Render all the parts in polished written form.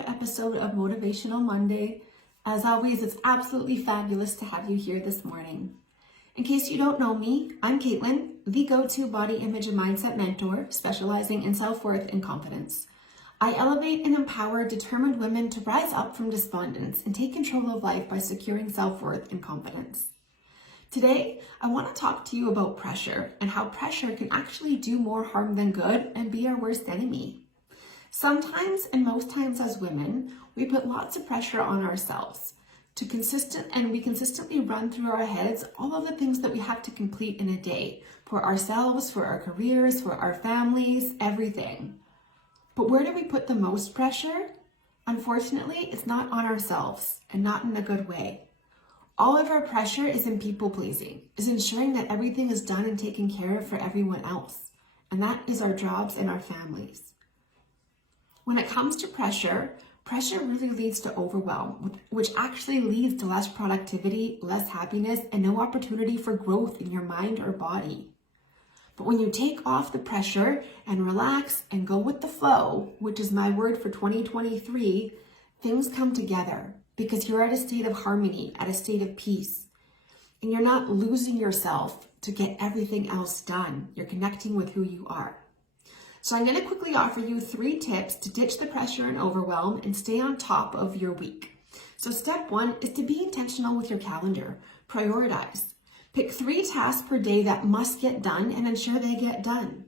another episode of Motivational Monday. As always, it's absolutely fabulous to have you here this morning. In case you don't know me, I'm Caitlin, the go-to body image and mindset mentor, specializing in self-worth and confidence. I elevate and empower determined women to rise up from despondence and take control of life by securing self-worth and confidence. Today, I want to talk to you about pressure and how pressure can actually do more harm than good and be our worst enemy. Sometimes, and most times as women, we put lots of pressure on ourselves we consistently run through our heads all of the things that we have to complete in a day for ourselves, for our careers, for our families, everything. But where do we put the most pressure? Unfortunately, it's not on ourselves and not in a good way. All of our pressure is in people pleasing, is ensuring that everything is done and taken care of for everyone else. And that is our jobs and our families. When it comes to pressure really leads to overwhelm, which actually leads to less productivity, less happiness, and no opportunity for growth in your mind or body. But when you take off the pressure and relax and go with the flow, which is my word for 2023, things come together because you're at a state of harmony, at a state of peace. And you're not losing yourself to get everything else done. You're connecting with who you are. So I'm going to quickly offer you 3 tips to ditch the pressure and overwhelm and stay on top of your week. So step 1 is to be intentional with your calendar. Prioritize. Pick 3 tasks per day that must get done and ensure they get done.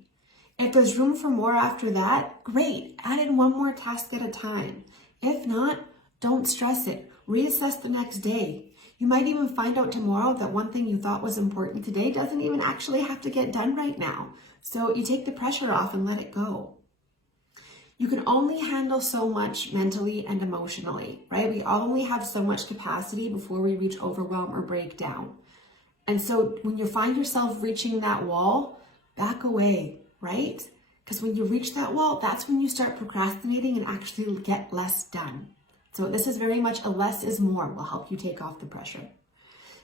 If there's room for more after that, great. Add in 1 more task at a time. If not, don't stress it. Reassess the next day. You might even find out tomorrow that one thing you thought was important today doesn't even actually have to get done right now. So you take the pressure off and let it go. You can only handle so much mentally and emotionally, right? We all only have so much capacity before we reach overwhelm or breakdown. And so when you find yourself reaching that wall, back away, right? Because when you reach that wall, that's when you start procrastinating and actually get less done. So this is very much a less is more will help you take off the pressure.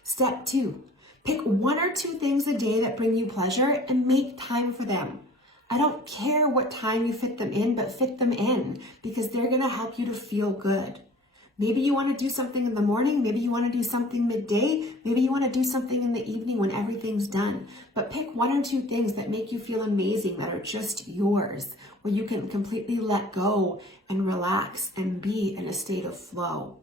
Step 2, pick 1 or 2 things a day that bring you pleasure and make time for them. I don't care what time you fit them in, but fit them in because they're going to help you to feel good. Maybe you want to do something in the morning, maybe you want to do something midday, maybe you want to do something in the evening when everything's done. But pick 1 or 2 things that make you feel amazing, that are just yours, where you can completely let go and relax and be in a state of flow.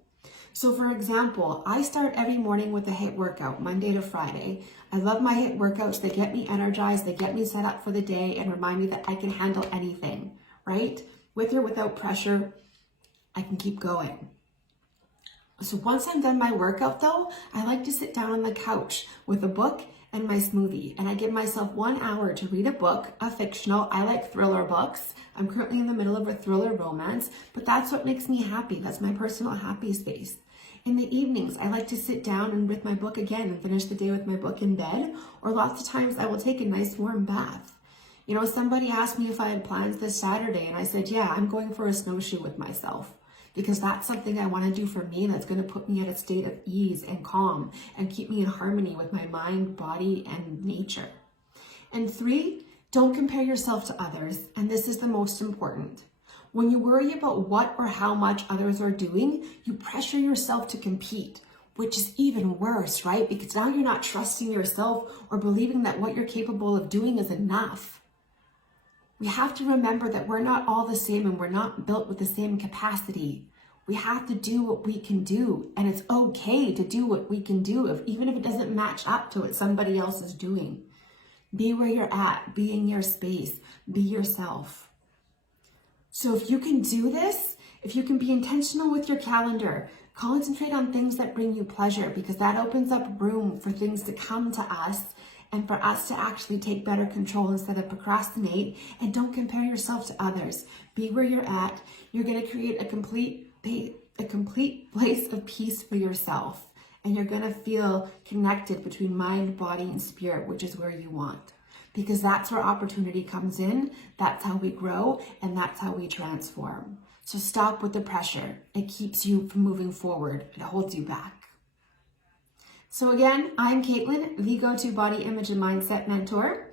So for example, I start every morning with a HIIT workout, Monday to Friday. I love my HIIT workouts. They get me energized, they get me set up for the day and remind me that I can handle anything, right? With or without pressure, I can keep going. So once I'm done my workout though, I like to sit down on the couch with a book and my smoothie. And I give myself 1 hour to read a book, a fictional. I like thriller books. I'm currently in the middle of a thriller romance, but that's what makes me happy. That's my personal happy space. In the evenings, I like to sit down and with my book again and finish the day with my book in bed. Or lots of times I will take a nice warm bath. You know, somebody asked me if I had plans this Saturday and I said, yeah, I'm going for a snowshoe with myself. Because that's something I want to do for me that's going to put me at a state of ease and calm and keep me in harmony with my mind, body, and nature. And 3, don't compare yourself to others. And this is the most important. When you worry about what or how much others are doing, you pressure yourself to compete, which is even worse, right? Because now you're not trusting yourself or believing that what you're capable of doing is enough. We have to remember that we're not all the same and we're not built with the same capacity. We have to do what we can do, and it's okay to do what we can do, even if it doesn't match up to what somebody else is doing. Be where you're at, be in your space, be yourself. So if you can do this, if you can be intentional with your calendar, concentrate on things that bring you pleasure because that opens up room for things to come to us and for us to actually take better control instead of procrastinate. And don't compare yourself to others. Be where you're at. You're going to create a complete place of peace for yourself. And you're going to feel connected between mind, body, and spirit, which is where you want. Because that's where opportunity comes in. That's how we grow, and that's how we transform. So stop with the pressure. It keeps you from moving forward. It holds you back. So again, I'm Caitlin, the go-to body image and mindset mentor.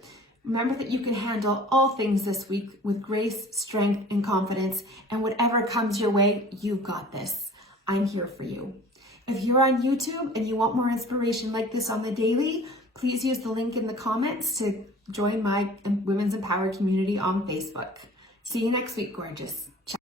Remember that you can handle all things this week with grace, strength, and confidence, and whatever comes your way, you've got this. I'm here for you. If you're on YouTube and you want more inspiration like this on the daily, please use the link in the comments to join my Women's Empowered community on Facebook. See you next week, gorgeous. Ciao.